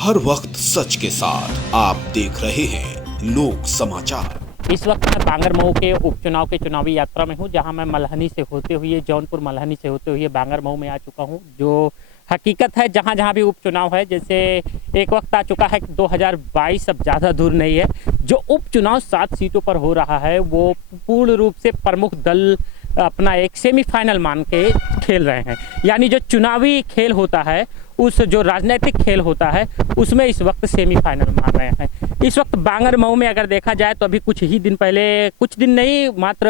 हर वक्त सच के साथ आप देख रहे हैं लोक समाचार। इस वक्त मैं बांगर मऊ के उपचुनाव के चुनावी यात्रा में हूं, जहां मैं मल्हनी से होते हुए जौनपुर मल्हनी से होते हुए बांगर मऊ में आ चुका हूं। जो हकीकत है, जहां जहां भी उपचुनाव है, जैसे एक वक्त आ चुका है 2022, अब ज़्यादा दूर नहीं है। जो उपचुनाव 7 सीटों पर हो रहा है वो पूर्ण रूप से प्रमुख दल अपना एक सेमीफाइनल मान के खेल रहे हैं। यानी जो चुनावी खेल होता है, उस जो राजनीतिक खेल होता है, उसमें इस वक्त सेमीफाइनल मान रहे हैं। इस वक्त बांगर मऊ में अगर देखा जाए तो अभी कुछ ही दिन पहले, कुछ दिन नहीं, मात्र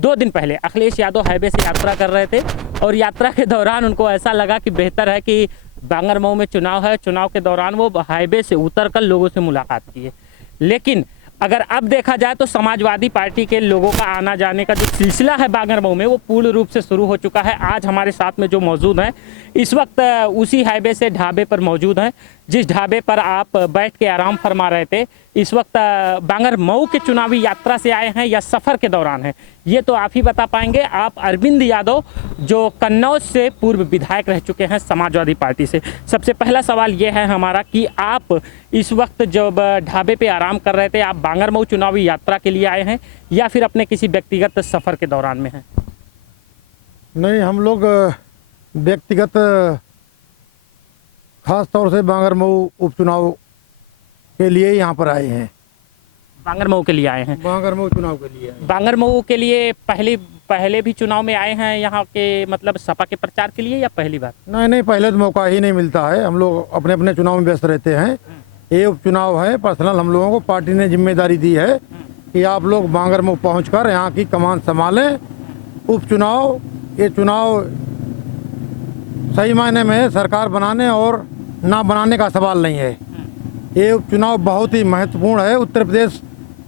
2 दिन पहले अखिलेश यादव हाईवे से यात्रा कर रहे थे और यात्रा के दौरान उनको ऐसा लगा कि बेहतर है कि बांगर मऊ में चुनाव है, चुनाव के दौरान वो हाईवे से उतर कर लोगों से मुलाकात किए। लेकिन अगर अब देखा जाए तो समाजवादी पार्टी के लोगों का आना जाने का जो सिलसिला है बांगर मऊ में, वो पूर्ण रूप से शुरू हो चुका है। आज हमारे साथ में जो मौजूद हैं, इस वक्त उसी हाईवे से ढाबे पर मौजूद हैं, जिस ढाबे पर आप बैठ के आराम फरमा रहे थे। इस वक्त बांगर मऊ के चुनावी यात्रा से आए हैं या सफ़र के दौरान हैं, ये तो आप ही बता पाएंगे। आप अरविंद यादव, जो कन्नौज से पूर्व विधायक रह चुके हैं समाजवादी पार्टी से, सबसे पहला सवाल ये है हमारा कि आप इस वक्त जब ढाबे पे आराम कर रहे थे, आप बांगर मऊ चुनावी यात्रा के लिए आए हैं या फिर अपने किसी व्यक्तिगत सफ़र के दौरान में हैं? नहीं, हम लोग व्यक्तिगत खास तौर से बांगर मऊ उपचुनाव के लिए यहाँ पर आए हैं। बांगर मऊ के लिए आए हैं? बांगर मऊ चुनाव के लिए आए। बांगर मऊ के लिए पहले भी चुनाव में आए हैं यहाँ के, मतलब सपा के प्रचार के लिए, या पहली बार? नहीं, पहले तो मौका ही नहीं मिलता है। हम लोग अपने अपने चुनाव में व्यस्त रहते हैं। ये उपचुनाव है पर्सनल, हम लोगों को पार्टी ने जिम्मेदारी दी है कि आप लोग बांगर मऊ पहुँचकर यहाँ की कमान संभालें। उपचुनाव, ये चुनाव सही मायने में सरकार बनाने और ना बनाने का सवाल नहीं है। ये उपचुनाव बहुत ही महत्वपूर्ण है उत्तर प्रदेश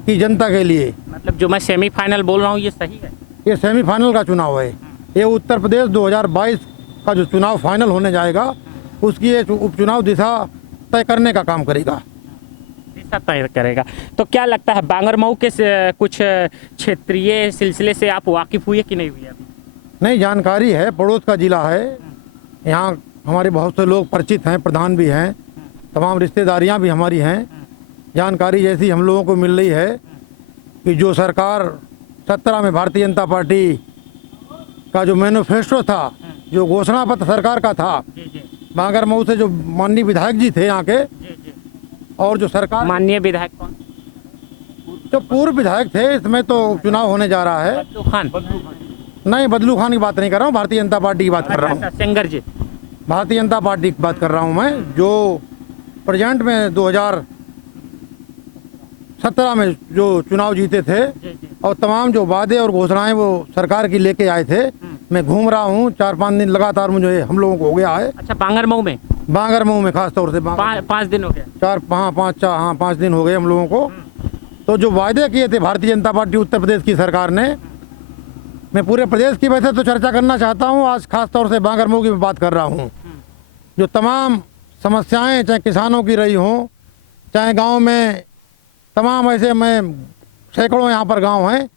की जनता के लिए। मतलब जो मैं सेमीफाइनल बोल रहा हूँ, ये सही है? ये सेमीफाइनल का चुनाव है। ये उत्तर प्रदेश 2022 का जो चुनाव फाइनल होने जाएगा, उसकी ये उपचुनाव दिशा तय करने का काम करेगा। दिशा तय करेगा। तो क्या लगता है, बांगर मऊ के कुछ क्षेत्रीय सिलसिले से आप वाकिफ हुए कि नहीं हुए अभी? नहीं, जानकारी है, पड़ोस का जिला है। यहाँ हमारे बहुत से लोग परिचित हैं, प्रधान भी हैं, तमाम रिश्तेदारियाँ भी हमारी हैं। जानकारी जैसी हम लोगों को मिल रही है कि जो सरकार 17 में भारतीय जनता पार्टी का जो मैनिफेस्टो था, जो घोषणा पत्र सरकार का था, बांगर मऊ से जो माननीय विधायक जी थे यहाँ के, और जो सरकार, माननीय विधायक कौन? जो पूर्व विधायक थे, इसमें तो चुनाव होने जा रहा है। बदलू खान? नहीं, बदलू खान की बात नहीं कर रहा हूँ, भारतीय जनता पार्टी की बात कर रहा हूँ। सेंगर जी? भारतीय जनता पार्टी की बात कर रहा हूँ मैं, जो प्रेजेंट में 2017 में जो चुनाव जीते थे और तमाम जो वादे और घोषणाएं वो सरकार की लेके आए थे। मैं घूम रहा हूँ, 4-5 दिन लगातार मुझे हम लोगों को हो गया है। अच्छा, बांगर मऊ में? बांगर मऊ में खास तौर से 5 दिन हो गया? 5 दिन हो गए हम लोगों को। तो जो वादे किए थे भारतीय जनता पार्टी उत्तर प्रदेश की सरकार ने, मैं पूरे प्रदेश की वैसे तो चर्चा करना चाहता हूँ, आज खास तौर से बांगर मऊ की बात कर रहा हूँ। जो तमाम समस्याएं, चाहे किसानों की रही हों, चाहे गांव में तमाम, ऐसे में सैकड़ों यहाँ पर गांव हैं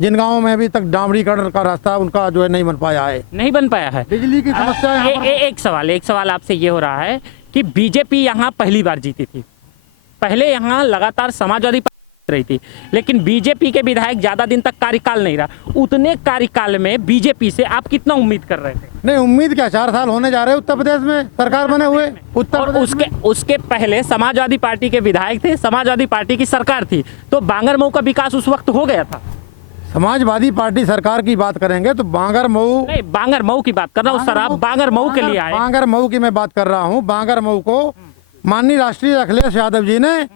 जिन गांवों में अभी तक डामरीकरण का रास्ता उनका जो है नहीं बन पाया है। नहीं बन पाया है? बिजली की समस्या एक सवाल आपसे ये हो रहा है कि बीजेपी यहाँ पहली बार जीती थी, पहले यहाँ लगातार समाजवादी रही थी, लेकिन बीजेपी के विधायक ज्यादा दिन तक कार्यकाल नहीं रहा। उतने कार्यकाल में बीजेपी से आप कितना उम्मीद कर रहे थे? नहीं, उम्मीद क्या, 4 साल होने जा रहे हैं उत्तर प्रदेश में सरकार बने हुए। उत्तर प्रदेश उसके पहले समाजवादी पार्टी के विधायक थे, समाजवादी पार्टी की सरकार थी, तो बांगर मऊ का विकास उस वक्त हो गया था। समाजवादी पार्टी सरकार की बात करेंगे तो बांगर मऊ, नहीं, बांगर मऊ की बात कर रहा हूँ सर, आप बांगर मऊ के लिए आए। बांगर मऊ की मैं बात कर रहा हूँ। बांगर मऊ को माननीय राष्ट्रीय अखिलेश यादव जी ने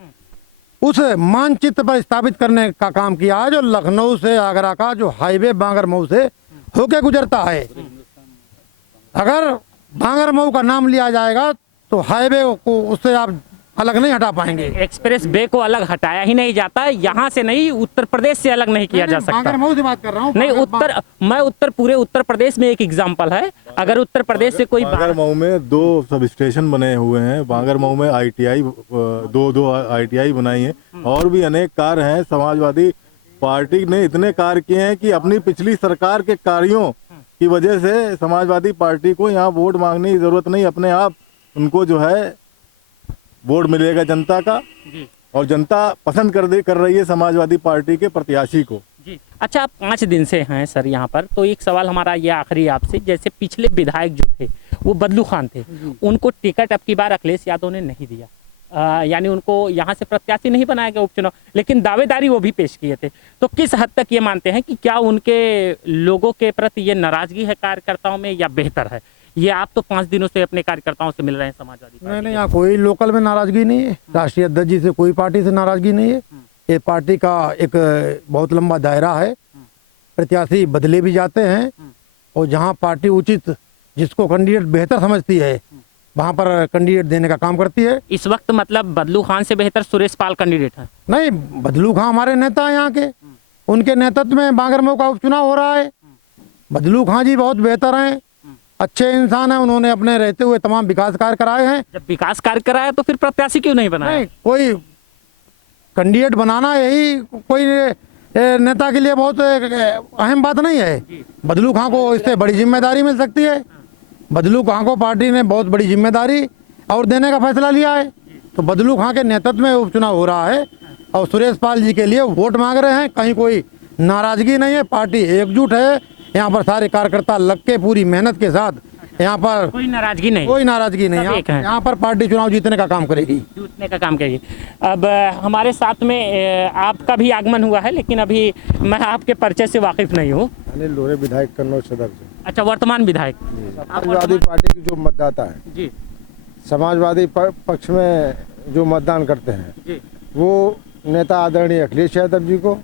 उस मानचित्र पर स्थापित करने का काम किया है, जो लखनऊ से आगरा का जो हाईवे बांगर मऊ से होके गुजरता है। अगर बांगर मऊ का नाम लिया जाएगा तो हाईवे को उससे आप अलग नहीं हटा पाएंगे। एक्सप्रेस वे को अलग हटाया ही नहीं जाता, यहाँ से नहीं, उत्तर प्रदेश से अलग नहीं किया जा सकता। बांगर मऊ से बात कर रहा हूँ। नहीं, पूरे उत्तर प्रदेश में एक एग्जांपल है। अगर उत्तर प्रदेश से कोई, बांगर मऊ में 2 सब स्टेशन बने हुए हैं। बांगर मऊ में ITI 2 ITI बनाई है, और भी अनेक कार्य हैं। समाजवादी पार्टी ने इतने कार्य किए हैं कि अपनी पिछली सरकार के कार्यों की वजह से समाजवादी पार्टी को यहाँ वोट मांगने की जरूरत नहीं, अपने आप उनको जो है वोट मिलेगा जनता का, जी और जनता पसंद कर रही है समाजवादी पार्टी के प्रत्याशी को। जी। अच्छा, आप 5 दिन से हैं सर यहाँ पर, तो एक सवाल हमारा ये आखिरी आपसे, जैसे पिछले विधायक जो थे वो बदलू खान थे, उनको टिकट अब की बार अखिलेश यादव ने नहीं दिया, यानी उनको यहाँ से प्रत्याशी नहीं बनाया गया उपचुनाव, लेकिन दावेदारी वो भी पेश किए थे। तो किस हद तक ये मानते हैं कि क्या उनके लोगों के प्रति ये नाराजगी है कार्यकर्ताओं में, या बेहतर है? ये आप तो 5 दिनों से अपने कार्यकर्ताओं से मिल रहे हैं समाजवादी पार्टी नहीं, यहाँ कोई लोकल में नाराजगी नहीं है, राष्ट्रीय अध्यक्ष जी से कोई पार्टी से नाराजगी नहीं है। ये पार्टी का एक बहुत लंबा दायरा है, प्रत्याशी बदले भी जाते हैं, और जहाँ पार्टी उचित जिसको कैंडिडेट बेहतर समझती है वहाँ पर कैंडिडेट देने का काम करती है। इस वक्त मतलब बदलू खान से बेहतर सुरेश पाल कैंडिडेट है? नहीं, बदलू खान हमारे नेता हैं यहाँ के, उनके नेतृत्व में बांगरमऊ का उपचुनाव हो रहा है। बदलू खान जी बहुत बेहतर हैं, अच्छे इंसान हैं, उन्होंने अपने रहते हुए तमाम विकास कार्य कराए हैं। जब विकास कार्य कराया तो फिर प्रत्याशी क्यों नहीं बनाया? नहीं, कोई कैंडिडेट बनाना यही कोई नेता के लिए बहुत अहम बात नहीं है। बदलू खान को इससे बड़ी जिम्मेदारी मिल सकती है। बदलू खान को पार्टी ने बहुत बड़ी जिम्मेदारी और देने का फैसला लिया है, तो बदलू खान के नेतृत्व में उपचुनाव हो रहा है और सुरेश पाल जी के लिए वोट मांग रहे हैं। कहीं कोई नाराजगी नहीं है, पार्टी एकजुट है। यहाँ पर सारे कार्यकर्ता लग के पूरी मेहनत के साथ यहाँ पर कोई नाराजगी नहीं, कोई नाराजगी नहीं। यहाँ पर पार्टी चुनाव जीतने का काम करेगी, जीतने का काम करेगी। अब हमारे साथ में आपका भी आगमन हुआ है, लेकिन अभी मैं आपके परिचय से वाकिफ नहीं हूँ। अनिल लोरे, विधायक कन्नौज सदर से। अच्छा, वर्तमान विधायक। समाजवादी पार्टी के जो मतदाता है जी, समाजवादी पक्ष में जो मतदान करते हैं जी, वो नेता आदरणीय अखिलेश यादव जी को,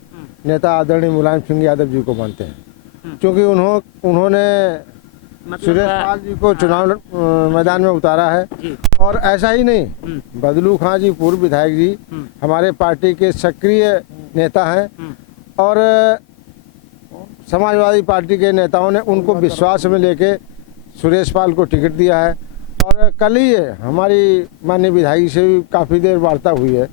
नेता आदरणीय मुलायम सिंह यादव जी को मानते हैं, क्योंकि उन्होंने सुरेश पाल जी को चुनाव मैदान में उतारा है। और ऐसा ही नहीं, बदलू खान जी पूर्व विधायक जी हमारे पार्टी के सक्रिय नेता हैं, और समाजवादी पार्टी के नेताओं ने उनको विश्वास में लेके सुरेश पाल को टिकट दिया है। और कल ही हमारी माननीय विधायक से भी काफ़ी देर वार्ता हुई है,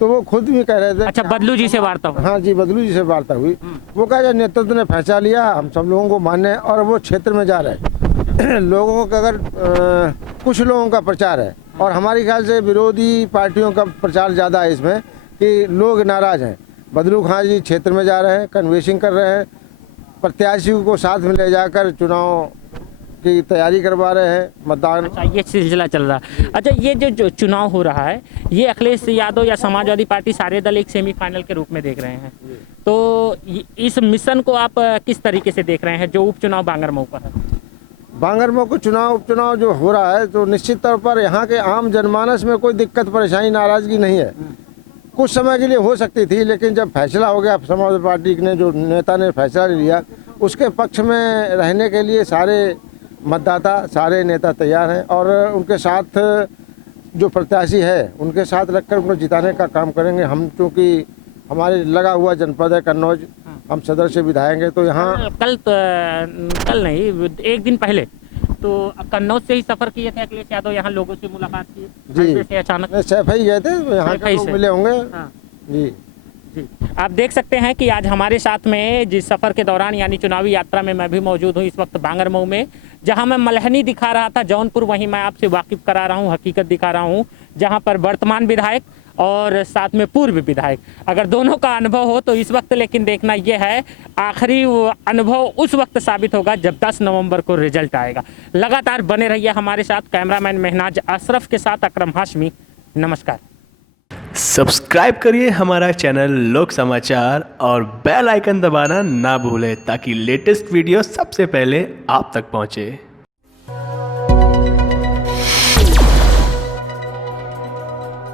तो वो खुद भी कह रहे थे। अच्छा, बदलू जी से वार्ता हुई? हाँ जी, बदलू जी से वार्ता हुई। वो कहा नेतृत्व ने फैसला लिया, हम सब लोगों को मान्य है, और वो क्षेत्र में जा रहे हैं। लोगों का अगर कुछ लोगों का प्रचार है, और हमारे ख्याल से विरोधी पार्टियों का प्रचार ज़्यादा है इसमें, कि लोग नाराज़ हैं। बदलू खान जी क्षेत्र में जा रहे हैं, कन्वेंशन कर रहे हैं, प्रत्याशियों को साथ में ले जाकर चुनाव की तैयारी करवा रहे हैं, मतदान। अच्छा, ये सिलसिला चल रहा है। अच्छा, ये जो चुनाव हो रहा है, ये अखिलेश यादव या समाजवादी पार्टी सारे दल एक सेमीफाइनल के रूप में देख रहे हैं, तो इस मिशन को आप किस तरीके से देख रहे हैं जो उपचुनाव बांगरमऊ का है? बांगरमऊ को उपचुनाव जो हो रहा है, तो निश्चित तौर पर यहाँ के आम जनमानस में कोई दिक्कत परेशानी नाराजगी नहीं है। कुछ समय के लिए हो सकती थी, लेकिन जब फैसला हो गया, समाजवादी पार्टी ने जो नेता ने फैसला लिया, उसके पक्ष में रहने के लिए सारे मतदाता, सारे नेता तैयार हैं, और उनके साथ जो प्रत्याशी है उनके साथ रखकर उनको जिताने का काम करेंगे हम, क्योंकि हमारे लगा हुआ जनपद है कन्नौज, हम सदर से विधायक हैं। तो यहाँ कल नहीं, एक दिन पहले तो कन्नौज से ही सफर किए थे अखिलेश यादव, यहाँ लोगों से मुलाकात की जी, से अचानक सैफई गए थे, यहाँ के लोग मिले होंगे। हाँ। जी, आप देख सकते हैं कि आज हमारे साथ में जिस सफ़र के दौरान यानी चुनावी यात्रा में मैं भी मौजूद हूँ इस वक्त बांगरमऊ में, जहां मैं मल्हनी दिखा रहा था जौनपुर, वहीं मैं आपसे वाकिफ करा रहा हूँ, हकीकत दिखा रहा हूँ, जहां पर वर्तमान विधायक और साथ में पूर्व विधायक, अगर दोनों का अनुभव हो तो इस वक्त, लेकिन देखना यह है आखिरी अनुभव उस वक्त साबित होगा जब 10 नवंबर को रिजल्ट आएगा। लगातार बने रहिए हमारे साथ। कैमरामैन महनाज अशरफ के साथ अकरम हाशमी, नमस्कार। सब्सक्राइब करिए हमारा चैनल लोक समाचार और बेल आइकन दबाना ना भूलें, ताकि लेटेस्ट वीडियो सबसे पहले आप तक पहुंचे।